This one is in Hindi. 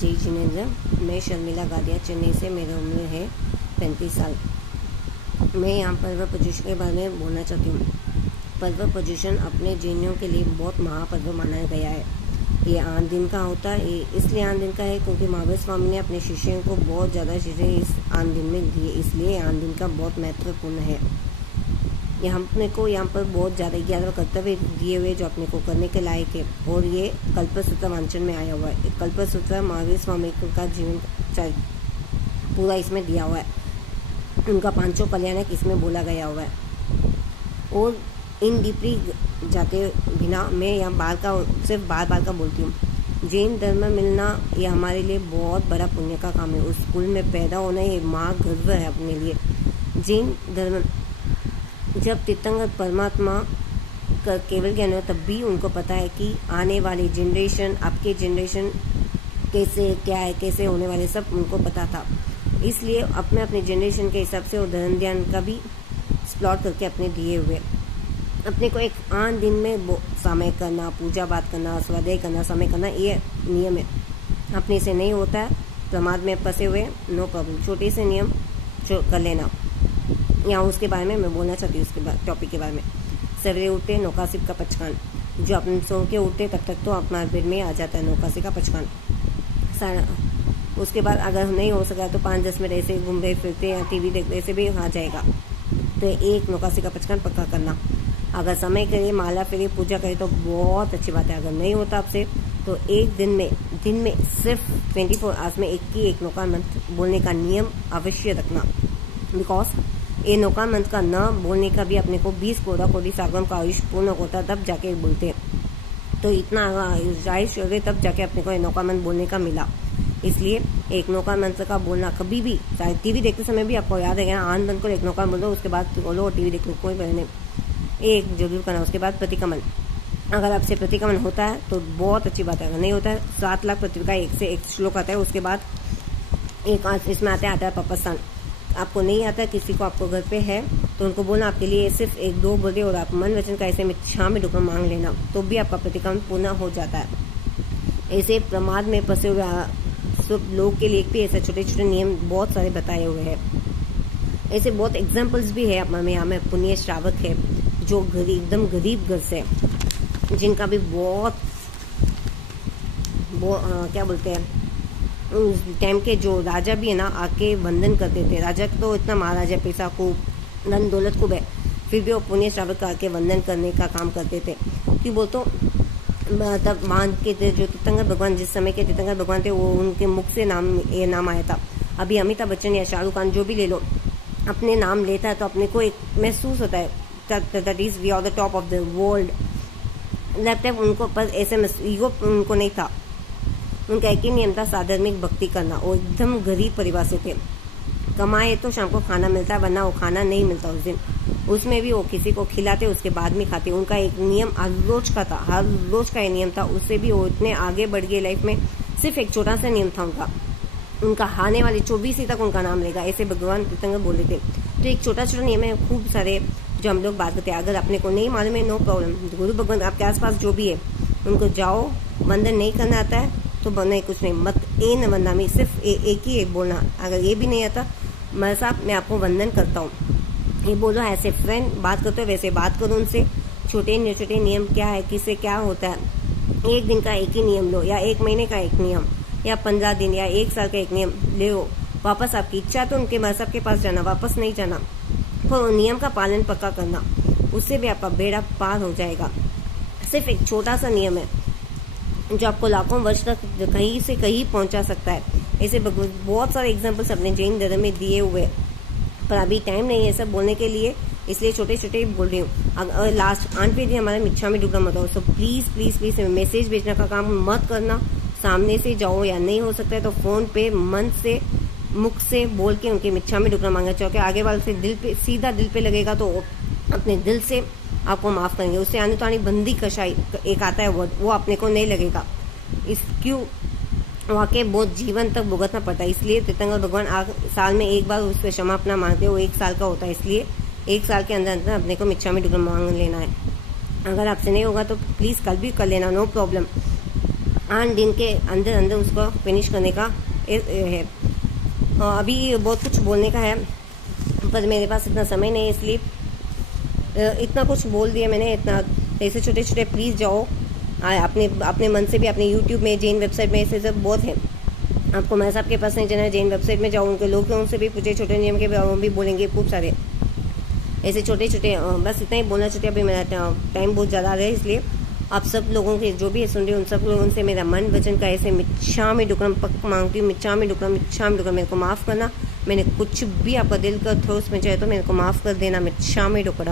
जय जिनेंद्र। मैं शर्मिला गादिया, चेन्नई से। मेरी उम्र है 35 साल। मैं यहाँ पर्व पर्युषण के बारे में बोलना चाहती हूँ। पर्व पर्युषण अपने जैनियों के लिए बहुत महापर्व माना गया है। ये 8 दिन का होता है। ये इसलिए 8 दिन का है क्योंकि महावीर स्वामी ने अपने शिष्यों को बहुत ज़्यादा शिष्य इस 8 दिन में दिए, इसलिए 8 दिन का बहुत महत्वपूर्ण है। यहाँ अपने को यहाँ पर बहुत ज़्यादा 11 कर्तव्य दिए हुए जो अपने को करने के लायक है। और ये कल्पसूत्र वांचन में आया हुआ है। कल्पसूत्र महावीर स्वामी का जीवन पूरा इसमें दिया हुआ है। उनका 5 कल्याणक इसमें बोला गया हुआ है। और इन डीपली जाते बिना मैं यहाँ सिर्फ बार का बोलती हूँ। जैन धर्म मिलना ये हमारे लिए बहुत बड़ा पुण्य का काम है। उस कुल में पैदा होना ये माँ गर्व है अपने लिए। जैन धर्म जब तीर्थंकर परमात्मा का केवल ज्ञान हो तब भी उनको पता है कि आने वाली जनरेशन, आपके जनरेशन कैसे क्या है, कैसे होने वाले, सब उनको पता था। इसलिए अपने जनरेशन के हिसाब से वो धर्म ध्यान का भी प्लॉट करके अपने दिए हुए अपने को एक 8 दिन में समय करना, पूजा पाठ करना, स्वाध्याय करना, समय करना, ये नियम है। अपने से नहीं होता है, प्रमाद में फंसे हुए, नो प्रॉब्लम, छोटे से नियम कर लेना। यहाँ उसके बारे में मैं बोलना चाहती हूँ। उसके बाद टॉपिक के बारे में सवेरे उठते नौकासिब का पचकान। जो अपने सो के उठते तब तक तो अपना बेड में आ जाता है नौकासी का पचकान। उसके बाद अगर नहीं हो सका तो 5-10 मिनट ऐसे घूमते फिरते या टीवी देखते ऐसे भी आ जाएगा। तो एक नौकासी का पचकान पक्का करना। अगर समय करे, माला फेरे, पूजा करे तो बहुत अच्छी बात है। अगर नहीं होता आपसे तो एक दिन में सिर्फ 24 आवर्स में एक नौका मंत्र बोलने का नियम अवश्य रखना। बिकॉज ये नौका मंत्र का न बोलने का भी अपने को 20 कोटि सागम का आयुष पूर्ण होता तब जाके बोलते हैं। तो इतना आयुष हो गए तब जाके अपने को ये नौका मंत्र बोलने का मिला। इसलिए एक नौका मंत्र का बोलना कभी भी, चाहे टीवी देखते समय भी आपको याद है, आन बंद को एक नौका बोलो, उसके बाद बोलो टीवी देख लो, कोई नहीं, एक जरूर करना। उसके बाद प्रतिक्रमण। अगर आपसे प्रतिक्रमण होता है तो बहुत अच्छी बात है। अगर नहीं होता है 7 लाख पृथ्वी का 1 से 1 श्लोक आता है। उसके बाद एक इसमें आता है पपस्थान। आपको नहीं आता, किसी को आपको घर पे है तो उनको बोलना आपके लिए सिर्फ 1-2 बोले और आप मन वचन का ऐसे में इच्छा में डूबकर मांग लेना, तो भी आपका प्रतिक्रमण पूर्ण हो जाता है। ऐसे प्रमाद में फंसे हुए सब लोग के लिए भी ऐसे छोटे छोटे नियम बहुत सारे बताए हुए हैं। ऐसे बहुत एग्जाम्पल्स भी है। यहाँ में पुण्य श्रावक है जो एकदम गरीब घर से, जिनका भी बहुत क्या बोलते हैं, उस टाइम के जो राजा भी है ना, आके वंदन करते थे। राजा तो इतना महाराजा, पैसा खूब, धन दौलत खूब है, फिर भी वो पुण्य श्रावक आके वंदन करने का काम करते थे। क्यों बोलते तब मान के जो तीर्थंकर भगवान, जिस समय के तीर्थंकर भगवान थे, वो उनके मुख से ये नाम आया था। अभी अमिताभ बच्चन या शाहरुख खान जो भी ले लो, अपने नाम लेता है तो अपने को एक महसूस होता है that is we are the top of the world. लगता है उनको पर ऐसे ईगो उनको नहीं था। उनका एक ही नियम था, साधर्मिक भक्ति करना। वो एकदम गरीब परिवार से थे। कमाए तो शाम को खाना मिलता है, वरना वो खाना नहीं मिलता उस दिन। उसमें भी वो किसी को खिलाते, उसके बाद में खाते। उनका एक नियम हर रोज का था, हर रोज का ये नियम था। उससे भी वो इतने आगे बढ़ गए लाइफ में। सिर्फ एक छोटा सा नियम था उनका आने वाले 24 तक उनका नाम रहेगा, ऐसे भगवान तीर्थंकर बोले थे। तो एक छोटा छोटा नियम है, खूब सारे जो हम लोग बात करते हैं। अगर अपने को नहीं मालूम है, नो प्रॉब्लम, गुरु भगवान आपके आसपास जो भी है उनको जाओ। वंदन नहीं करना आता है तो नहीं, कुछ नहीं, मत ए न वंदा में सिर्फ एक ही बोलना। अगर ये भी नहीं आता, मैं साहब मैं आपको वंदन करता हूँ, ये बोलो। ऐसे फ्रेंड बात करते हो वैसे बात करो उनसे। छोटे छोटे नियम क्या है, किससे क्या होता है। 1 दिन का एक ही नियम लो, या 1 महीने का एक नियम, या 15 दिन या 1 साल का एक नियम ले लो। वापस आपकी इच्छा तो उनके मजहब के पास जाना, वापस नहीं जाना। तो नियम का पालन पक्का करना, उससे भी आपका बेड़ा पार हो जाएगा। सिर्फ एक छोटा सा नियम है जो आपको लाखों वर्ष तक कहीं से कहीं पहुंचा सकता है। ऐसे बहुत सारे एग्जाम्पल्स अपने जैन धर्म में दिए हुए, पर अभी टाइम नहीं है सब बोलने के लिए, इसलिए छोटे छोटे बोल रही हूँ। अगर लास्ट 8वें दिन हमारा इच्छा में डूबना मत हो, सो प्लीज मैसेज भेजने का काम मत करना। सामने से जाओ, या नहीं हो सकता है तो फोन पे मन से, मुख से बोल के उनके इच्छा में डूबना मांगा। चाहो कि आगे वाले से दिल पे, सीधा दिल पे लगेगा तो अपने दिल से आपको माफ करेंगे। उससे आने तो आने बंदी कशाई एक आता है, वो अपने को नहीं लगेगा। क्यों वाकई बहुत जीवन तक भुगतना पड़ता है। इसलिए तीर्थंकर भगवान साल में एक बार उससे क्षमा अपना मांगते हैं। वो 1 साल का होता है, इसलिए 1 साल के अंदर अपने को इच्छा में डूबना मांग लेना है। अगर आपसे नहीं होगा तो प्लीज कल भी कर लेना, नो प्रॉब्लम। 8 दिन के अंदर अंदर उसको फिनिश करने का है। अभी बहुत कुछ बोलने का है पर मेरे पास इतना समय नहीं है, इसलिए इतना कुछ बोल दिया मैंने। इतना ऐसे छोटे छोटे प्लीज़ जाओ अपने मन से भी, अपने यूट्यूब में जैन वेबसाइट में ऐसे सब बहुत है। आपको मैं साहब के पास नहीं जाना है, जैन वेबसाइट में जाओ, उनके लोग उनसे भी पूछे, छोटे नियम के भी बोलेंगे खूब सारे ऐसे छोटे छोटे। बस इतना ही बोलना चाहते हैं। अभी मेरा टाइम बहुत ज़्यादा आ रहा है, इसलिए आप सब लोगों के जो भी सुन रहे हैं उन सब लोगों से मेरा मन वचन का ऐसे मिच्छामी डुक्कड़म पक मांगती हूँ। मिच्छामी डुक्कड़म मेरे को माफ़ करना। मैंने कुछ भी आपका दिल का ठोस में चाहे तो मेरे को माफ़ कर देना। मिच्छामी डुक्कड़म।